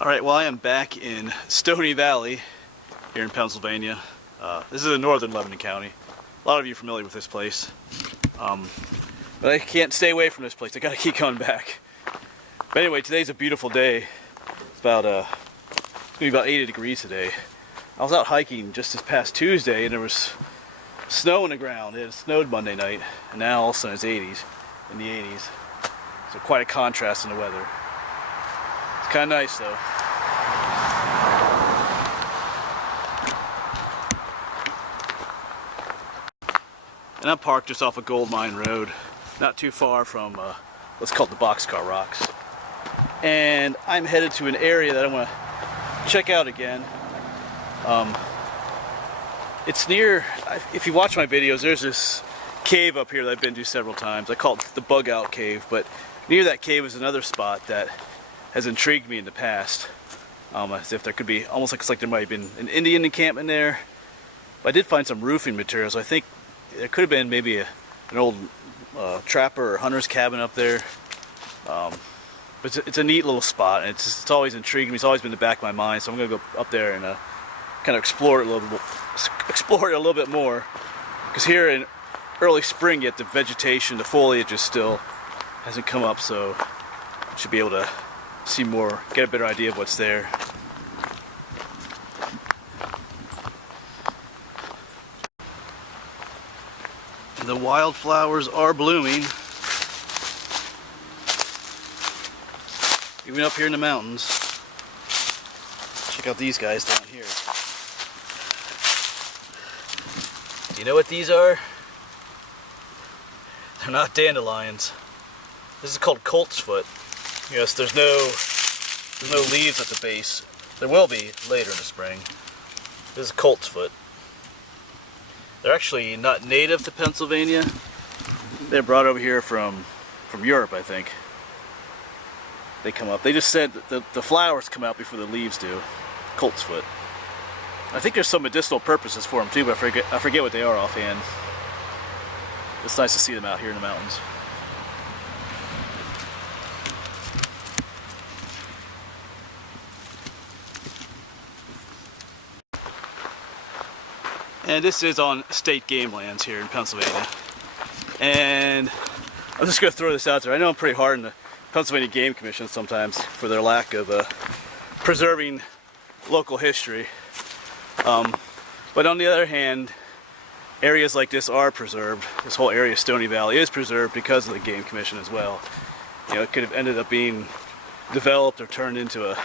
Alright, well I am back in Stony Valley here in Pennsylvania. This is in northern Lebanon County. A lot of you are familiar with this place. But I can't stay away from this place. I gotta keep coming back. But anyway, today's a beautiful day. It's gonna be about 80 degrees today. I was out hiking just this past Tuesday and there was snow on the ground. It had snowed Monday night and now all of a sudden it's 80s, in the 80s. So quite a contrast in the weather. It's kind of nice though. And I'm parked just off of Gold Mine Road, not too far from what's called the Boxcar Rocks. And I'm headed to an area that I want to check out again. It's near, if you watch my videos, there's this cave up here that I've been to several times. I call it the Bug Out Cave, but near that cave is another spot that has intrigued me in the past. As if there could be, almost like there might have been an Indian encampment there. But I did find some roofing materials. I think there could have been maybe an old trapper or hunter's cabin up there. But it's a neat little spot, and it's always intrigued me. It's always been in the back of my mind, so I'm going to go up there and kind of explore it a little bit more. Because here in early spring, yet the vegetation, the foliage is still hasn't come up, so I should be able to see more, get a better idea of what's there. The wildflowers are blooming, even up here in the mountains. Check out these guys down here. Do you know what these are? They're not dandelions. This is called coltsfoot. Yes, there's no leaves at the base. There will be later in the spring. This is coltsfoot. They're actually not native to Pennsylvania. They're brought over here from Europe, I think. They come up. They just said that the flowers come out before the leaves do. Coltsfoot. I think there's some medicinal purposes for them too, but I forget what they are offhand. It's nice to see them out here in the mountains. And this is on state game lands here in Pennsylvania. And I'm just going to throw this out there. I know I'm pretty hard on the Pennsylvania Game Commission sometimes for their lack of preserving local history. But on the other hand, areas like this are preserved. This whole area of Stony Valley is preserved because of the Game Commission as well. You know, it could have ended up being developed or turned into a,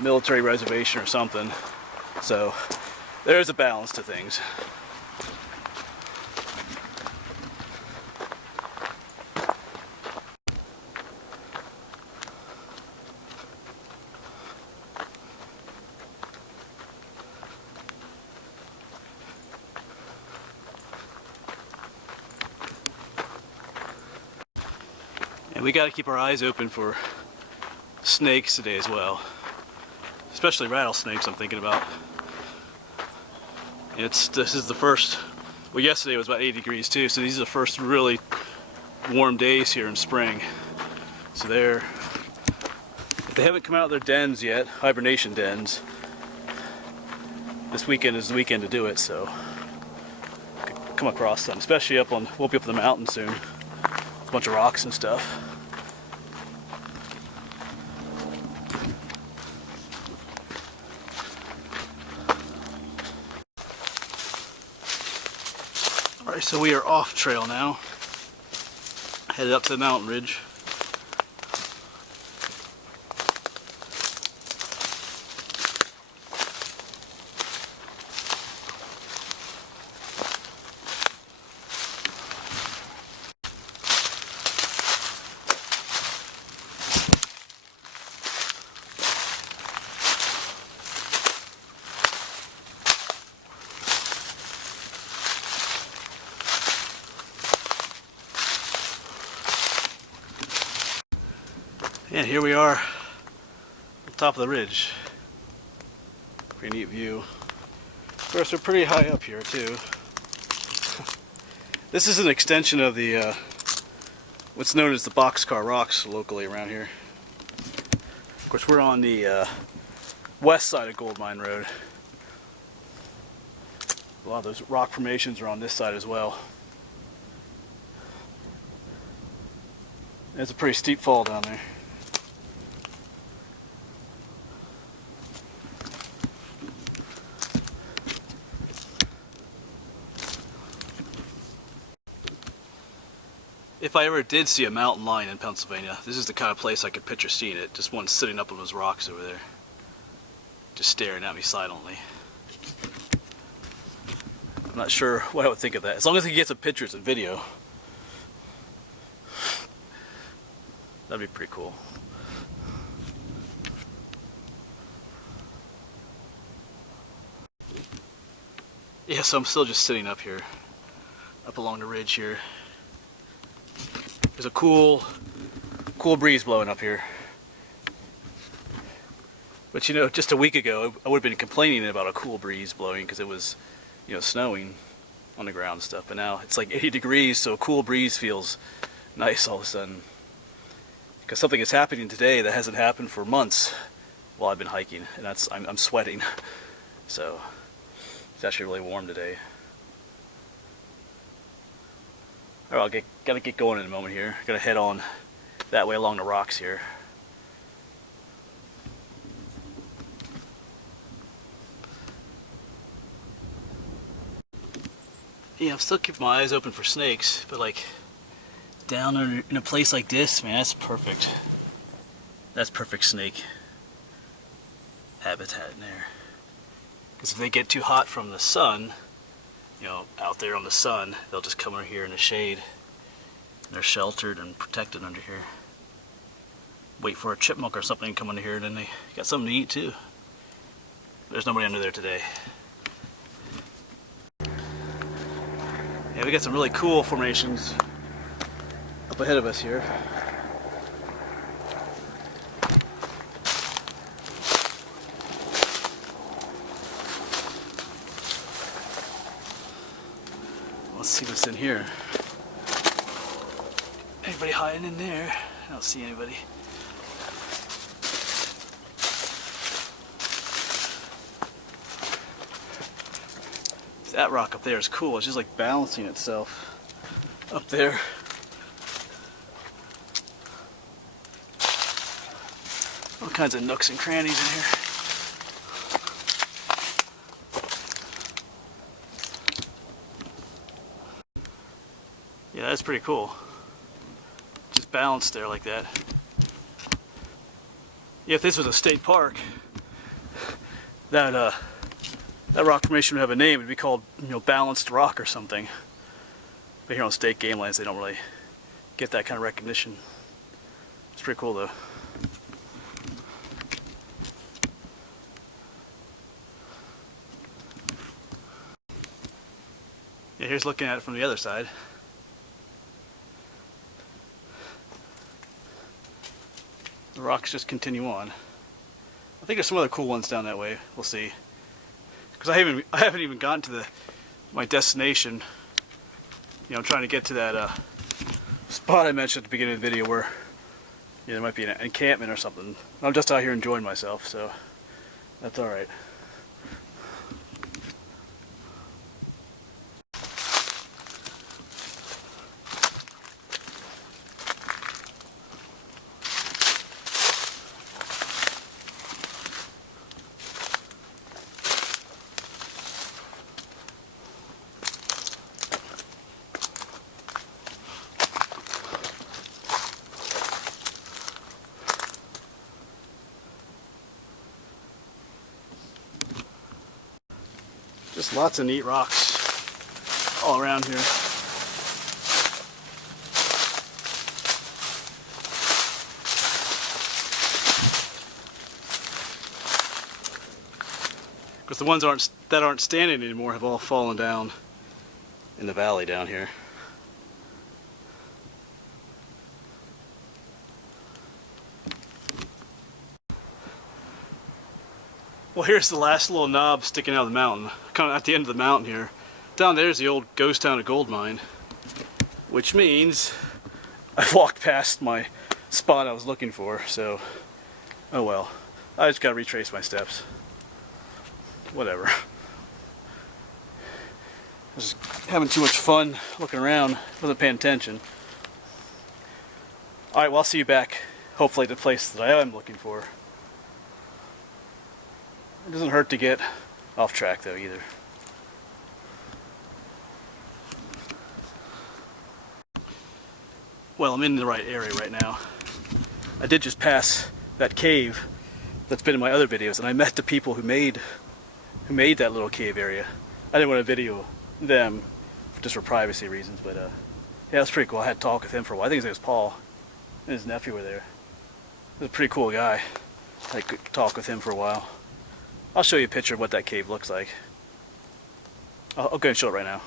military reservation or something. So there's a balance to things. And we got to keep our eyes open for snakes today as well. Especially rattlesnakes, I'm thinking about. This is the first, well, yesterday was about 80 degrees too, so these are the first really warm days here in spring. So if they haven't come out of their dens yet, hibernation dens, this weekend is the weekend to do it, so come across them, especially we'll be up in the mountain soon. A bunch of rocks and stuff. Alright, so we are off trail now, headed up to the mountain ridge. And here we are, on top of the ridge. Pretty neat view. Of course, we're pretty high up here too. This is an extension of the what's known as the Boxcar Rocks locally around here. Of course, we're on the west side of Gold Mine Road. A lot of those rock formations are on this side as well. It's a pretty steep fall down there. If I ever did see a mountain lion in Pennsylvania, this is the kind of place I could picture seeing it. Just one sitting up on those rocks over there, just staring at me silently. I'm not sure what I would think of that. As long as I can get some pictures and video, that'd be pretty cool. Yeah, so I'm still just sitting up here, up along the ridge here. There's a cool breeze blowing up here. But you know, just a week ago, I would have been complaining about a cool breeze blowing because it was, you know, snowing on the ground and stuff. But now it's like 80 degrees, so a cool breeze feels nice all of a sudden. Because something is happening today that hasn't happened for months while I've been hiking, and that's I'm sweating. So it's actually really warm today. Alright, gotta get going in a moment here. Gotta head on that way along the rocks here. Yeah, I'm still keeping my eyes open for snakes, but like down in a place like this, man, that's perfect. That's perfect snake habitat in there. Because if they get too hot from the sun, you know, out there on the sun, they'll just come over here in the shade. They're sheltered and protected under here. Wait for a chipmunk or something to come under here, then they got something to eat too. There's nobody under there today. Yeah, we got some really cool formations up ahead of us here. Let's see what's in here. Anybody hiding in there? I don't see anybody. That rock up there is cool. It's just like balancing itself up there. All kinds of nooks and crannies in here. Yeah, that's pretty cool. Just balanced there like that. Yeah, if this was a state park, that rock formation would have a name. It'd be called, you know, Balanced Rock or something. But here on state game lands, they don't really get that kind of recognition. It's pretty cool though. Yeah, here's looking at it from the other side. The rocks just continue on. I think there's some other cool ones down that way. We'll see. Because I haven't even gotten to my destination. You know, I'm trying to get to that spot I mentioned at the beginning of the video where, you know, there might be an encampment or something. I'm just out here enjoying myself, so that's all right. Just lots of neat rocks all around here. Because the ones that aren't standing anymore have all fallen down in the valley down here. Well, here's the last little knob sticking out of the mountain, kind of at the end of the mountain here. Down there's the old ghost town of Gold Mine, which means I've walked past my spot I was looking for, so Oh well. I just gotta retrace my steps. Whatever. I was having too much fun looking around. Wasn't paying attention. Alright, well I'll see you back. Hopefully at the place that I am looking for. It doesn't hurt to get off track though either. Well, I'm in the right area right now. I did just pass that cave that's been in my other videos, and I met the people who made that little cave area. I didn't want to video them just for privacy reasons, but yeah, that's pretty cool. I had to talk with him for a while. I think his name was Paul, and his nephew were there. He was a pretty cool guy. I could talk with him for a while. I'll show you a picture of what that cave looks like. I'll go and show it right now.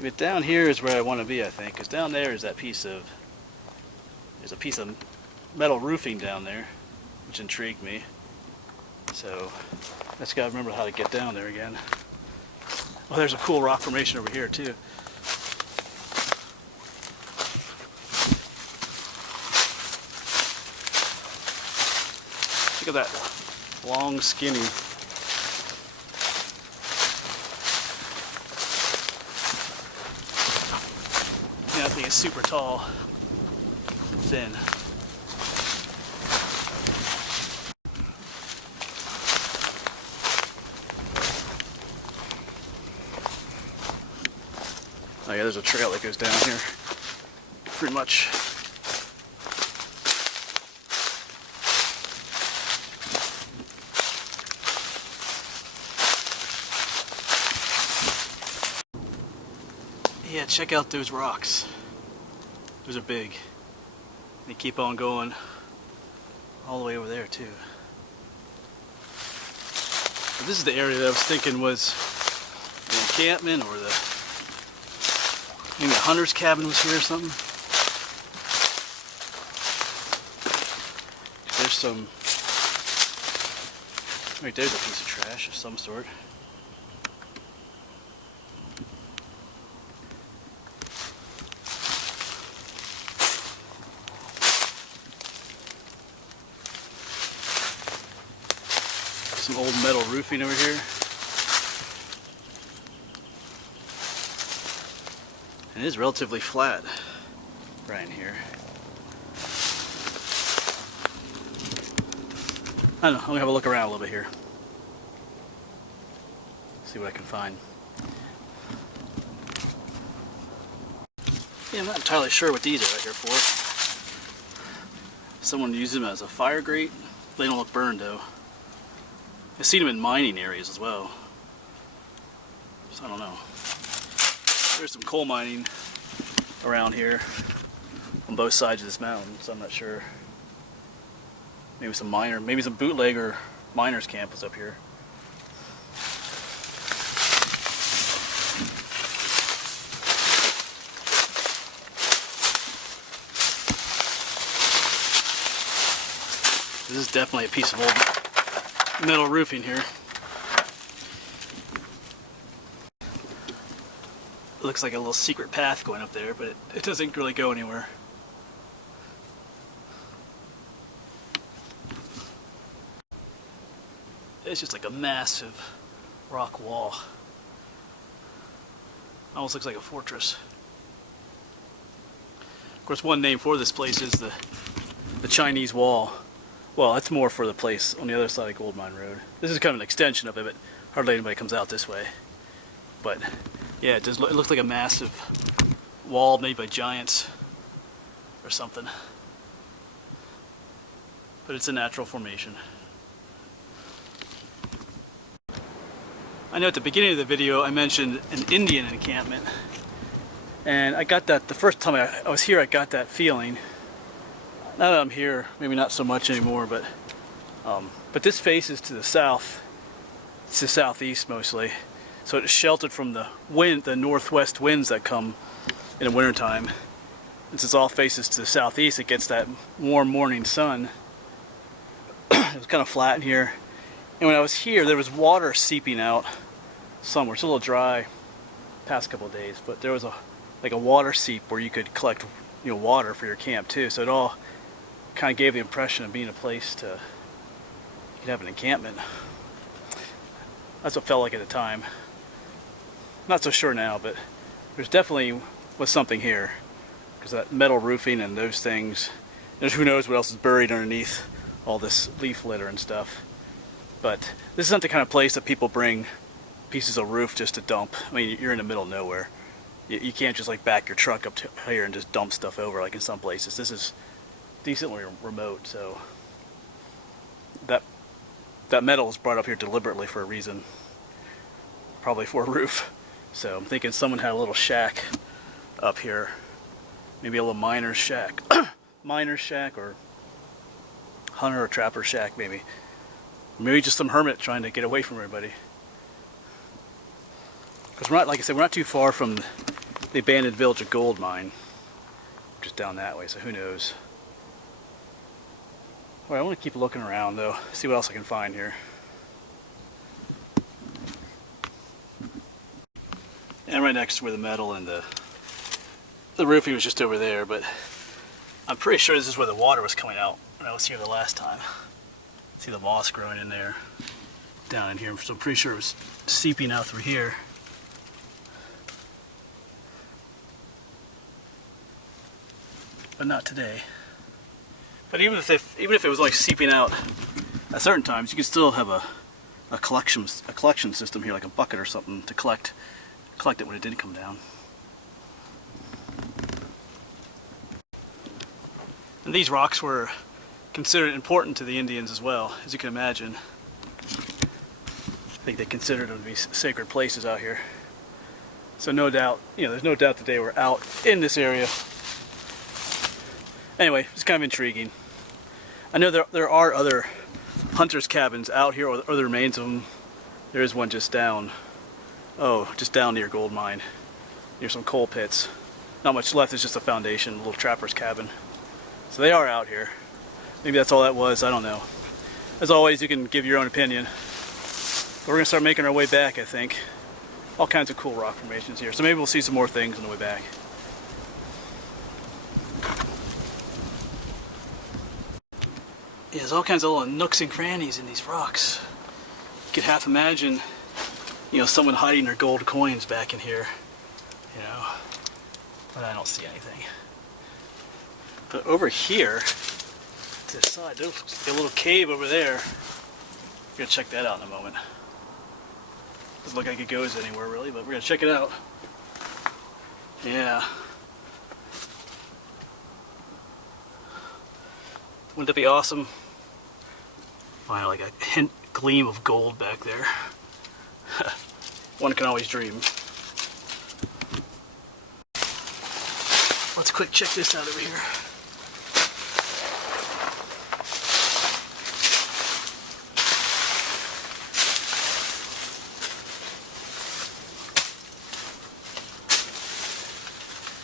But down here is where I want to be, I think, because down there is there's a piece of metal roofing down there, which intrigued me. So I just gotta remember how to get down there again. Oh, there's a cool rock formation over here too. Look at that long, skinny. Yeah, I think it's super tall, thin. Oh yeah, there's a trail that goes down here. Pretty much. Yeah, check out those rocks. Those are big. They keep on going all the way over there too. But this is the area that I was thinking was the encampment, or maybe a hunter's cabin was here or something. There's some, right there's a piece of trash of some sort. Some old metal roofing over here. And it is relatively flat right in here. I don't know, I'm gonna have a look around a little bit here. See what I can find. Yeah, I'm not entirely sure what these are right here for. Someone used them as a fire grate. They don't look burned though. I've seen them in mining areas as well. So I don't know. There's some coal mining around here on both sides of this mountain, so I'm not sure. Maybe some bootlegger miners' camp was up here. This is definitely a piece of old metal roofing here. It looks like a little secret path going up there, but it doesn't really go anywhere. It's just like a massive rock wall. Almost looks like a fortress. Of course, one name for this place is the Chinese Wall. Well, that's more for the place on the other side of Gold Mine Road. This is kind of an extension of it, but hardly anybody comes out this way. But yeah, it looks like a massive wall made by giants or something. But it's a natural formation. I know at the beginning of the video I mentioned an Indian encampment, and I got that the first time I was here. I got that feeling. Now that I'm here, maybe not so much anymore, but this faces to the south. It's the southeast mostly, so it's sheltered from the wind, the northwest winds that come in the wintertime. And since all faces to the southeast, it gets that warm morning sun. It was kind of flat in here, and when I was here, there was water seeping out somewhere. It's a little dry, past couple of days, but there was like a water seep where you could collect, you know, water for your camp too. So it all kind of gave the impression of being a place to, you could have an encampment. That's what it felt like at the time. Not so sure now, but there's definitely was something here, because that metal roofing and those things. There's who knows what else is buried underneath all this leaf litter and stuff. But this isn't the kind of place that people bring pieces of roof just to dump. I mean, you're in the middle of nowhere. You can't just like back your truck up to here and just dump stuff over like in some places. This is decently remote, so that metal was brought up here deliberately for a reason, probably for a roof. So I'm thinking someone had a little shack up here, maybe a little miner's shack, miner's shack, or hunter or trapper shack, maybe just some hermit trying to get away from everybody. Because we're not, like I said, we're not too far from the abandoned village of Gold Mine, just down that way, so who knows. Alright, I want to keep looking around though, see what else I can find here. And right next to where the metal and the roofing was just over there, but I'm pretty sure this is where the water was coming out when I was here the last time. See the moss growing in there, down in here, so I'm pretty sure it was seeping out through here. But not today. But even if it was like seeping out at certain times, you could still have a collection system here, like a bucket or something, to collect it when it did come down. And these rocks were considered important to the Indians as well, as you can imagine. I think they considered them to be sacred places out here. So no doubt, you know, there's no doubt that they were out in this area. Anyway, it's kind of intriguing. I know there are other hunters' cabins out here, or the remains of them. There is one just down. Oh, just down near Gold Mine, near some coal pits. Not much left, it's just a foundation, a little trapper's cabin. So they are out here. Maybe that's all that was, I don't know. As always, you can give your own opinion. But we're gonna start making our way back, I think. All kinds of cool rock formations here. So maybe we'll see some more things on the way back. Yeah, there's all kinds of little nooks and crannies in these rocks. You could half imagine, you know, someone hiding their gold coins back in here, you know, but I don't see anything. But over here, to the side, there's a little cave over there. We're gonna check that out in a moment. Doesn't look like it goes anywhere really, but we're gonna check it out. Yeah. Wouldn't that be awesome? Find like a hint gleam of gold back there. One can always dream. Let's quick check this out over here.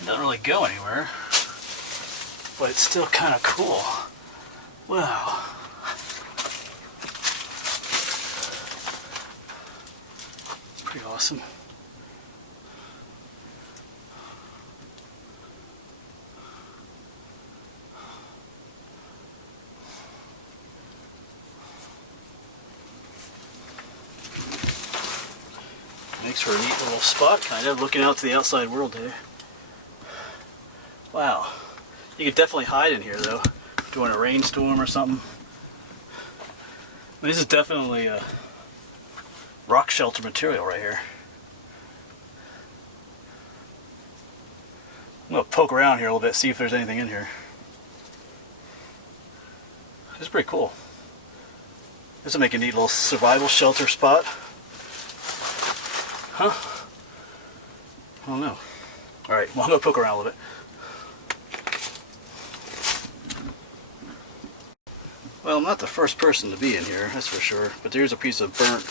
It doesn't really go anywhere, but it's still kind of cool. Wow. Pretty awesome. Makes for a neat little spot, kind of, looking out to the outside world there. Wow. You could definitely hide in here, though, during a rainstorm or something. This is definitely a rock shelter material right here. I'm going to poke around here a little bit, see if there's anything in here. This is pretty cool. This will make a neat little survival shelter spot. Huh? I don't know. Alright, well, I'm going to poke around a little bit. Well, I'm not the first person to be in here, that's for sure. But there's a piece of burnt.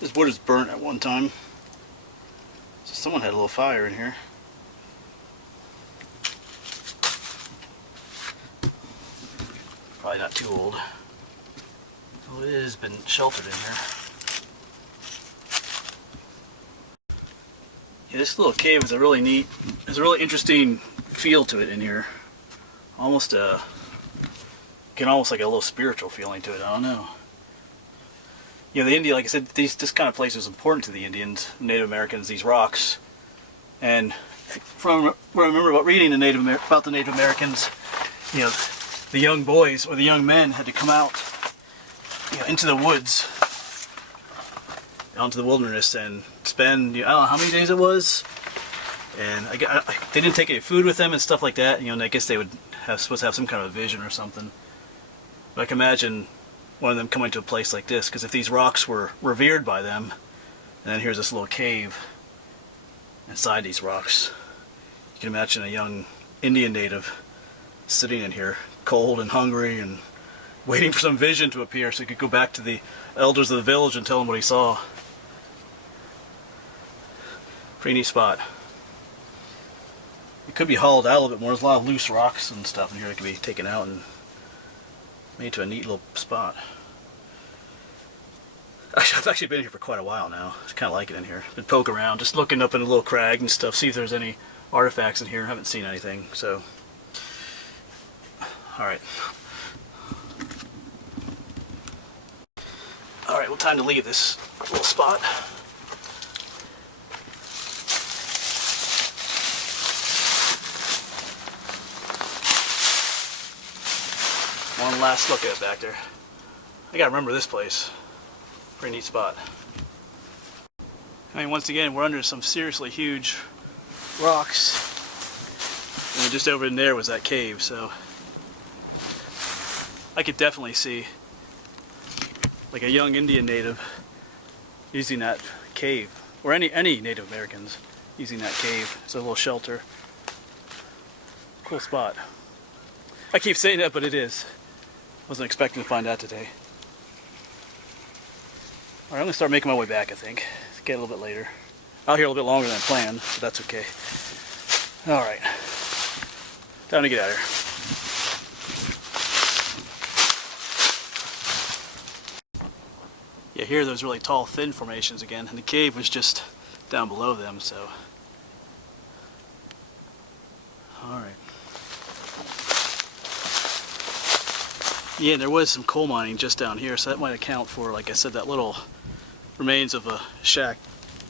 This wood is burnt at one time. So someone had a little fire in here. Probably not too old. So it has been sheltered in here. Yeah, this little cave is a really neat, has a really interesting feel to it in here. Almost get almost like a little spiritual feeling to it. I don't know. You know, the Indian, like I said, this kind of place is important to the Indians, Native Americans. These rocks, and from what I remember about reading about the Native Americans, you know, the young boys or the young men had to come out, you know, into the woods, onto the wilderness, and spend, you know, I don't know how many days it was, and they didn't take any food with them and stuff like that. You know, and I guess they would supposed to have some kind of a vision or something. But I can imagine one of them coming to a place like this, because if these rocks were revered by them, and then here's this little cave inside these rocks, you can imagine a young Indian native sitting in here, cold and hungry, and waiting for some vision to appear so he could go back to the elders of the village and tell them what he saw. Pretty neat spot. It could be hollowed out a little bit more. There's a lot of loose rocks and stuff in here that could be taken out and made to a neat little spot. I've actually been here for quite a while now. I kind of like it in here. Been poking around, just looking up in a little crag and stuff, see if there's any artifacts in here. I haven't seen anything, so. Alright. Alright, well, time to leave this little spot. One last look at it back there. I gotta remember this place. Pretty neat spot. I mean, once again, we're under some seriously huge rocks. And just over in there was that cave, so I could definitely see like a young Indian native using that cave, or any Native Americans using that cave as a little shelter. Cool spot. I keep saying that, but it is. Wasn't expecting to find out today. Alright, I'm going to start making my way back, I think. Get a little bit later. Out here a little bit longer than I planned, but that's okay. Alright. Time to get out of here. Yeah, here are those really tall, thin formations again, and the cave was just down below them, so. Alright. Yeah, there was some coal mining just down here, so that might account for, like I said, that little remains of a shack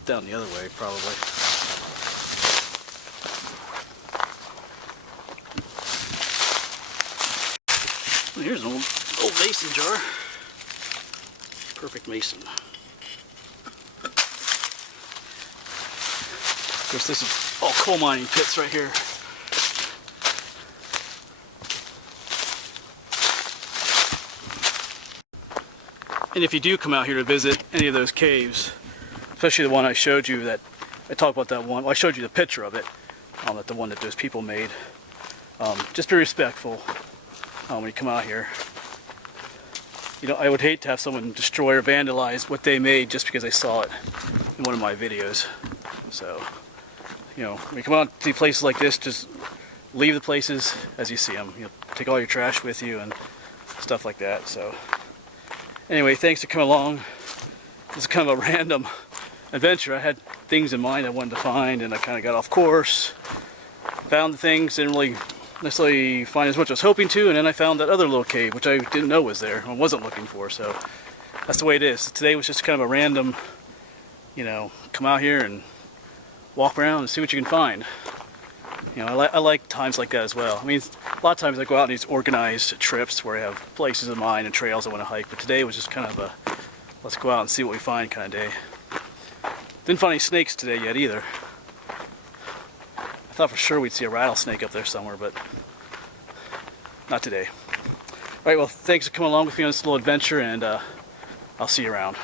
down the other way, probably. Well, here's an old mason jar. Perfect mason. Of course, this is all coal mining pits right here. And if you do come out here to visit any of those caves, especially the one I showed you, that I talked about that one, well, I showed you the picture of it, that the one that those people made. Just be respectful when you come out here. You know, I would hate to have someone destroy or vandalize what they made just because they saw it in one of my videos. So, you know, when you come out to places like this, just leave the places as you see them. You know, take all your trash with you and stuff like that. So. Anyway, thanks for coming along. This is kind of a random adventure. I had things in mind I wanted to find, and I kind of got off course. Found the things, didn't really necessarily find as much as I was hoping to, and then I found that other little cave, which I didn't know was there, I wasn't looking for, so that's the way it is. Today was just kind of a random, you know, come out here and walk around and see what you can find. You know, I like times like that as well. I mean, a lot of times I go out on these organized trips where I have places in mind and trails I want to hike, but today was just kind of a let's go out and see what we find kind of day. Didn't find any snakes today yet either. I thought for sure we'd see a rattlesnake up there somewhere, but not today. Alright, well, thanks for coming along with me on this little adventure, and I'll see you around.